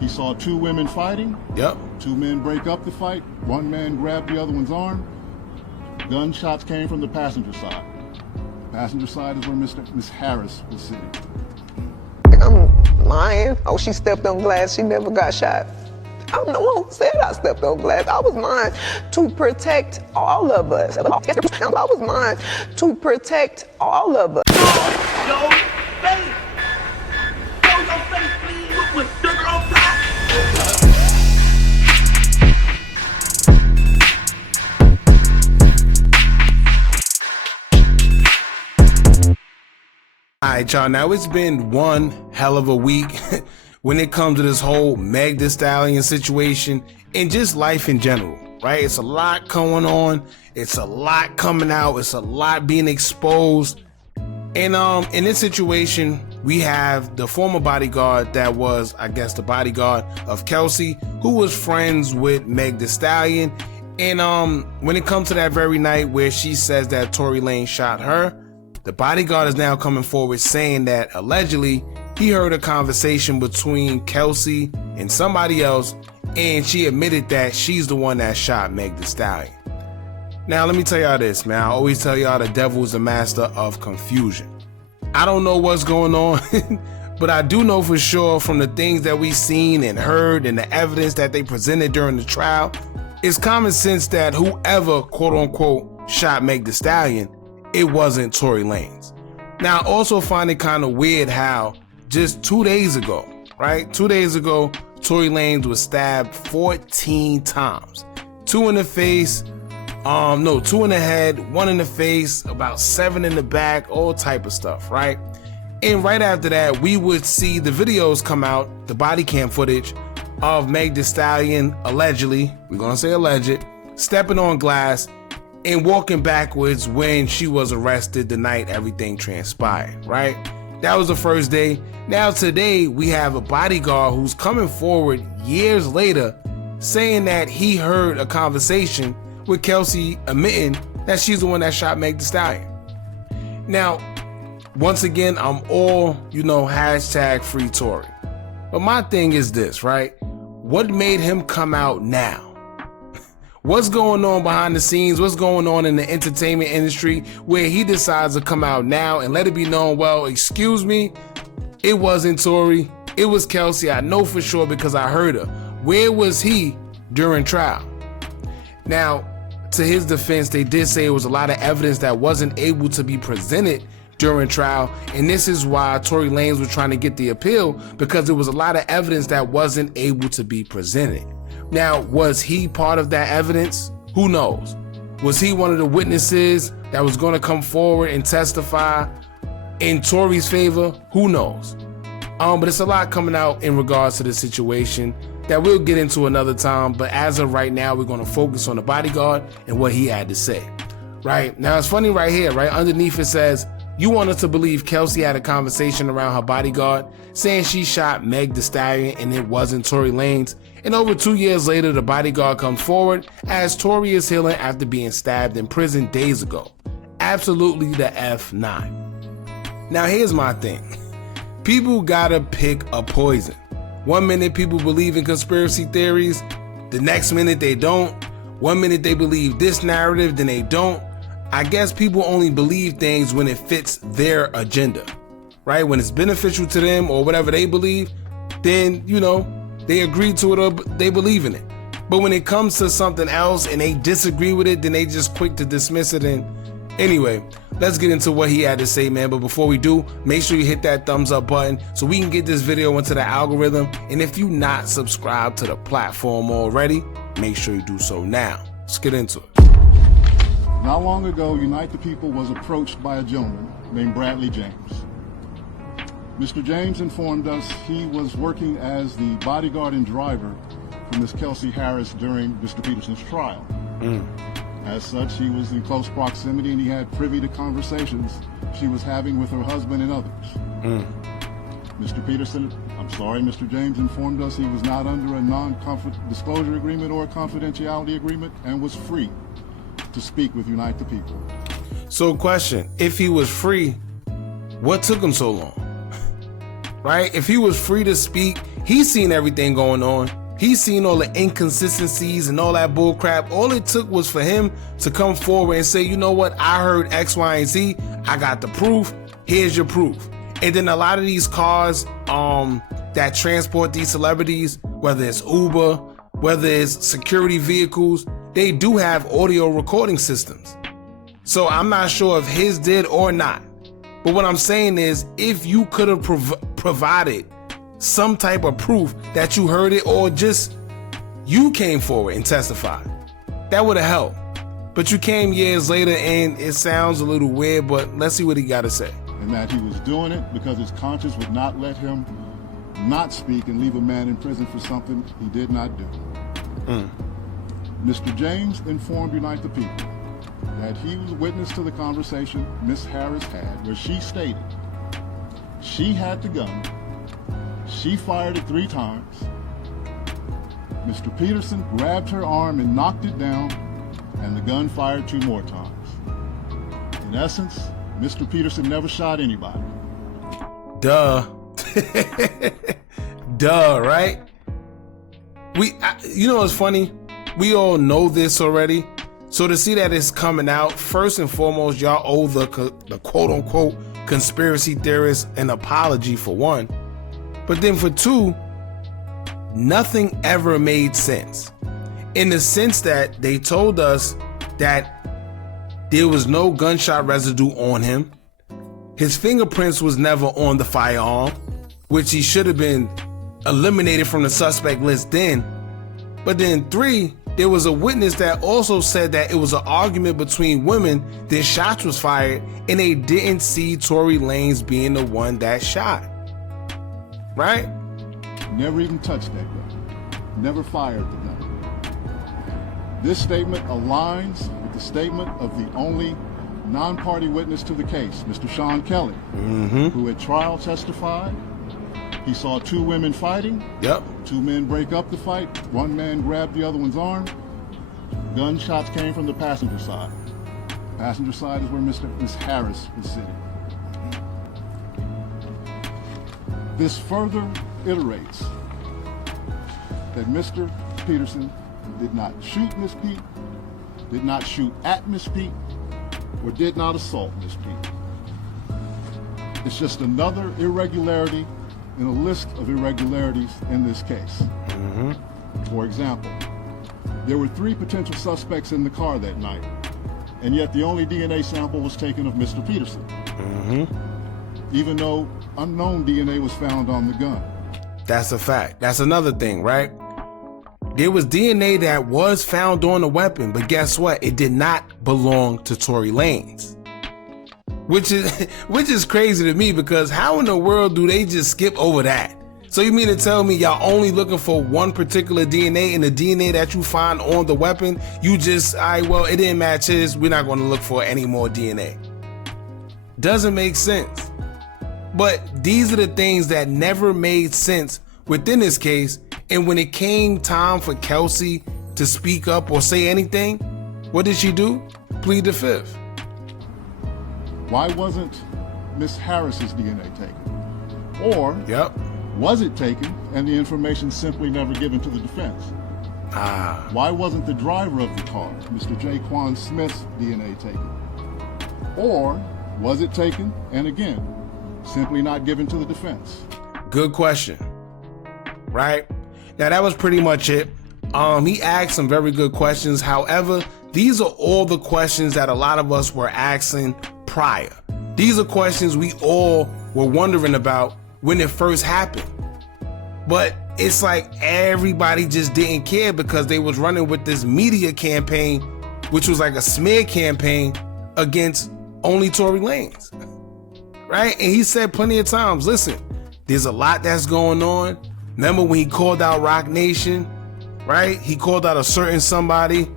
He saw two women fighting. Yep. Two men break up the fight. One man grabbed the other one's arm. Gunshots came from the passenger side. Passenger side is where Miss Harris was sitting. I'm lying. Oh, she stepped on glass. She never got shot. I'm the one who said I stepped on glass. I was lying to protect all of us. I was lying to protect all of us. Yo, face. Show your face, please, with sugar on top. All right, y'all. Now it's been one hell of a week when it comes to this whole Meg Thee Stallion situation and just life in general, right? It's a lot going on. It's a lot coming out. It's a lot being exposed. And in this situation, we have the former bodyguard that was, I guess, the bodyguard of Kelsey, who was friends with Meg Thee Stallion. And when it comes to that very night where she says that Tory Lanez shot her, the bodyguard is now coming forward saying that allegedly he heard a conversation between Kelsey and somebody else, and she admitted that she's the one that shot Meg Thee Stallion. Now, let me tell y'all this, man. I always tell y'all the devil is the master of confusion. I don't know what's going on, but I do know for sure from the things that we've seen and heard and the evidence that they presented during the trial, it's common sense that whoever, quote unquote, shot Meg Thee Stallion, it wasn't Tory Lanez. Now, I also find it kind of weird how just 2 days ago, right? 2 days ago, Tory Lanez was stabbed 14 times. 2 in the face, 2 in the head, 1 in the face, about 7 in the back, all type of stuff, right? And right after that, we would see the videos come out, the body cam footage of Meg Thee Stallion allegedly, we're gonna say alleged, stepping on glass and walking backwards when she was arrested the night everything transpired, right? That was the first day. Now today we have a bodyguard who's coming forward years later saying that he heard a conversation with Kelsey admitting that she's the one that shot Meg Thee Stallion. Now, once again, I'm all, hashtag free Tory. But my thing is this, right? What made him come out now? What's going on behind the scenes? What's going on in the entertainment industry where he decides to come out now and let it be known, well, excuse me, it wasn't Tory, it was Kelsey. I know for sure because I heard her. Where was he during trial? Now, to his defense, they did say it was a lot of evidence that wasn't able to be presented during trial, and this is why Tory Lanez was trying to get the appeal, because there was a lot of evidence that wasn't able to be presented. Now, was he part of that evidence? Who knows? Was he one of the witnesses that was going to come forward and testify in Tory's favor? Who knows? But it's a lot coming out in regards to the situation that we'll get into another time. But as of right now, we're going to focus on the bodyguard and what he had to say. Right now, it's funny right here, right underneath it says, you want us to believe Kelsey had a conversation around her bodyguard saying she shot Meg Thee Stallion and it wasn't Tory Lanez. And over 2 years later, the bodyguard comes forward as Tory is healing after being stabbed in prison days ago. Absolutely the F9. Now here's my thing. People gotta pick a poison. 1 minute people believe in conspiracy theories, the next minute they don't. 1 minute they believe this narrative, then they don't. I guess people only believe things when it fits their agenda, right? When it's beneficial to them or whatever they believe, then, they agree to it or they believe in it. But when it comes to something else and they disagree with it, then they just quick to dismiss it. And anyway, let's get into what he had to say, man. But before we do, make sure you hit that thumbs up button so we can get this video into the algorithm. And if you're not subscribed to the platform already, make sure you do so now. Let's get into it. Not long ago, Unite the People was approached by a gentleman named Bradley James. Mr. James informed us he was working as the bodyguard and driver for Miss Kelsey Harris during Mr. Peterson's trial. As such, he was in close proximity and he had privy to conversations she was having with her husband and others. Mr. James informed us he was not under a non-disclosure agreement or a confidentiality agreement and was free to speak with Unite the People. So question, if he was free, what took him so long? Right? If he was free to speak, He's seen everything going on. He's seen all the inconsistencies and all that bull crap. All it took was for him to come forward and say, you know what, I heard X, Y, and Z. I got the proof. Here's your proof. And then a lot of these cars that transport these celebrities, whether it's Uber, whether it's security vehicles, they do have audio recording systems. So I'm not sure if his did or not. But what I'm saying is, if you could have provided some type of proof that you heard it, or just you came forward and testified, that would have helped. But you came years later and it sounds a little weird, but let's see what he got to say. And that he was doing it because his conscience would not let him not speak and leave a man in prison for something he did not do. Mr. James informed Unite the People that he was witness to the conversation Miss Harris had, where she stated she had the gun, she fired it 3 times, Mr. Peterson grabbed her arm and knocked it down, and the gun fired 2 more times. In essence, Mr. Peterson never shot anybody. Duh. Duh, right? You know what's funny? We all know this already. So to see that it's coming out, first and foremost, y'all owe the quote unquote conspiracy theorists an apology for one. But then for 2, nothing ever made sense. In the sense that they told us that there was no gunshot residue on him. His fingerprints was never on the firearm, which he should have been eliminated from the suspect list then. But then 3, there was a witness that also said that it was an argument between women, then shots was fired, and they didn't see Tory Lanez being the one that shot. Right? Never even touched that gun. Never fired the gun. This statement aligns with the statement of the only non-party witness to the case, Mr. Sean Kelly, who at trial testified he saw 2 women fighting. Yep. 2 men break up the fight. 1 man grabbed the other one's arm. Gunshots came from the passenger side. Passenger side is where Miss Harris was sitting. This further iterates that Mr. Peterson did not shoot Miss Pete, did not shoot at Miss Pete, or did not assault Miss Pete. It's just another irregularity in a list of irregularities in this case. For example, there were 3 potential suspects in the car that night, and yet the only DNA sample was taken of Mr. Peterson, even though unknown DNA was found on the gun. That's a fact. That's another thing, right? There was DNA that was found on the weapon, but guess what? It did not belong to Tory Lanez. Which is crazy to me, because how in the world do they just skip over that? So you mean to tell me y'all only looking for one particular DNA, and the DNA that you find on the weapon, you just, well, it didn't match his, we're not going to look for any more DNA. Doesn't make sense. But these are the things that never made sense within this case. And when it came time for Kelsey to speak up or say anything, what did she do? Plead the 5th. Why wasn't Miss Harris's DNA taken? Or was it taken and the information simply never given to the defense? Why wasn't the driver of the car, Mr. Jaquan Smith's DNA taken? Or was it taken and again, simply not given to the defense? Good question. Right? Now that was pretty much it. He asked some very good questions. However, these are all the questions that a lot of us were asking prior. These are questions we all were wondering about when it first happened. But it's like everybody just didn't care because they was running with this media campaign, which was like a smear campaign against only Tory Lanez. Right? And he said plenty of times, listen, there's a lot that's going on. Remember when he called out Rock Nation, right? He called out a certain somebody.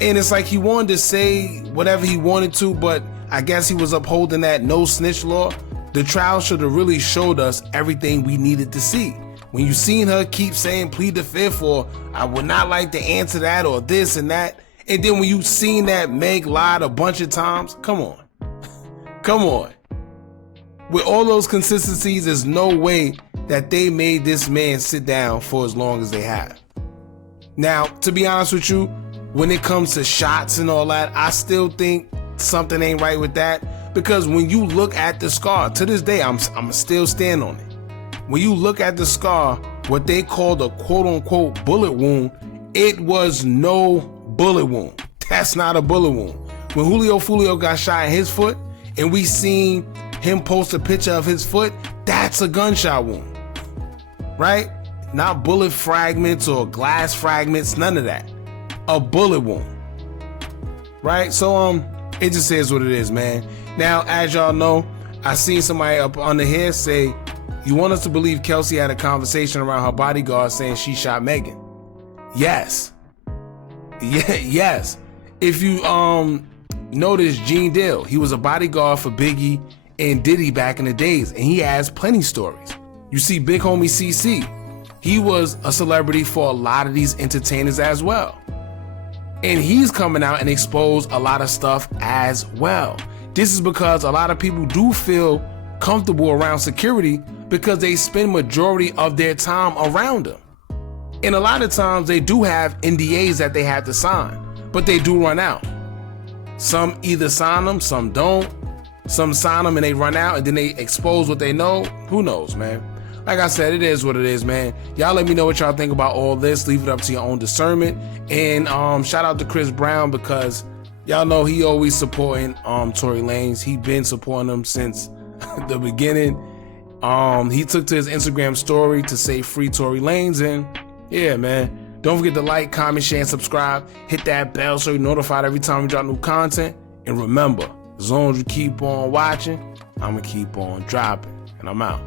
And it's like he wanted to say whatever he wanted to, but I guess he was upholding that no snitch law. The trial should have really showed us everything we needed to see. When you seen her keep saying plead the 5th, or I would not like to answer that, or this and that. And then when you seen that Meg lied a bunch of times, come on. Come on. With all those consistencies, there's no way that they made this man sit down for as long as they have. Now, to be honest with you, when it comes to shots and all that, I still think something ain't right with that, because when you look at the scar, to this day, I'm still stand on it. When you look at the scar, what they called a quote-unquote bullet wound, it was no bullet wound. That's not a bullet wound. When Julio Fulio got shot in his foot, and we seen him post a picture of his foot, that's a gunshot wound, right? Not bullet fragments or glass fragments, none of that. A bullet wound, right? So it just is what it is, man. Now, as y'all know, I seen somebody up under here say, you want us to believe Kelsey had a conversation around her bodyguard saying she shot Megan? Yes. Yeah, yes. If you notice Gene Deal, he was a bodyguard for Biggie and Diddy back in the days, and he has plenty stories. You see Big Homie CC, he was a celebrity for a lot of these entertainers as well. And he's coming out and exposed a lot of stuff as well. This is because a lot of people do feel comfortable around security because they spend majority of their time around them. And a lot of times they do have NDAs that they have to sign, but they do run out. Some either sign them, some don't. Some sign them and they run out and then they expose what they know. Who knows, man? Like I said, it is what it is, man. Y'all let me know what y'all think about all this. Leave it up to your own discernment. And shout out to Chris Brown, because y'all know he always supporting Tory Lanez. He been supporting him since the beginning. He took to his Instagram story to say free Tory Lanez, and yeah, man. Don't forget to like, comment, share, and subscribe. Hit that bell so you're notified every time we drop new content. And remember, as long as you keep on watching, I'm going to keep on dropping. And I'm out.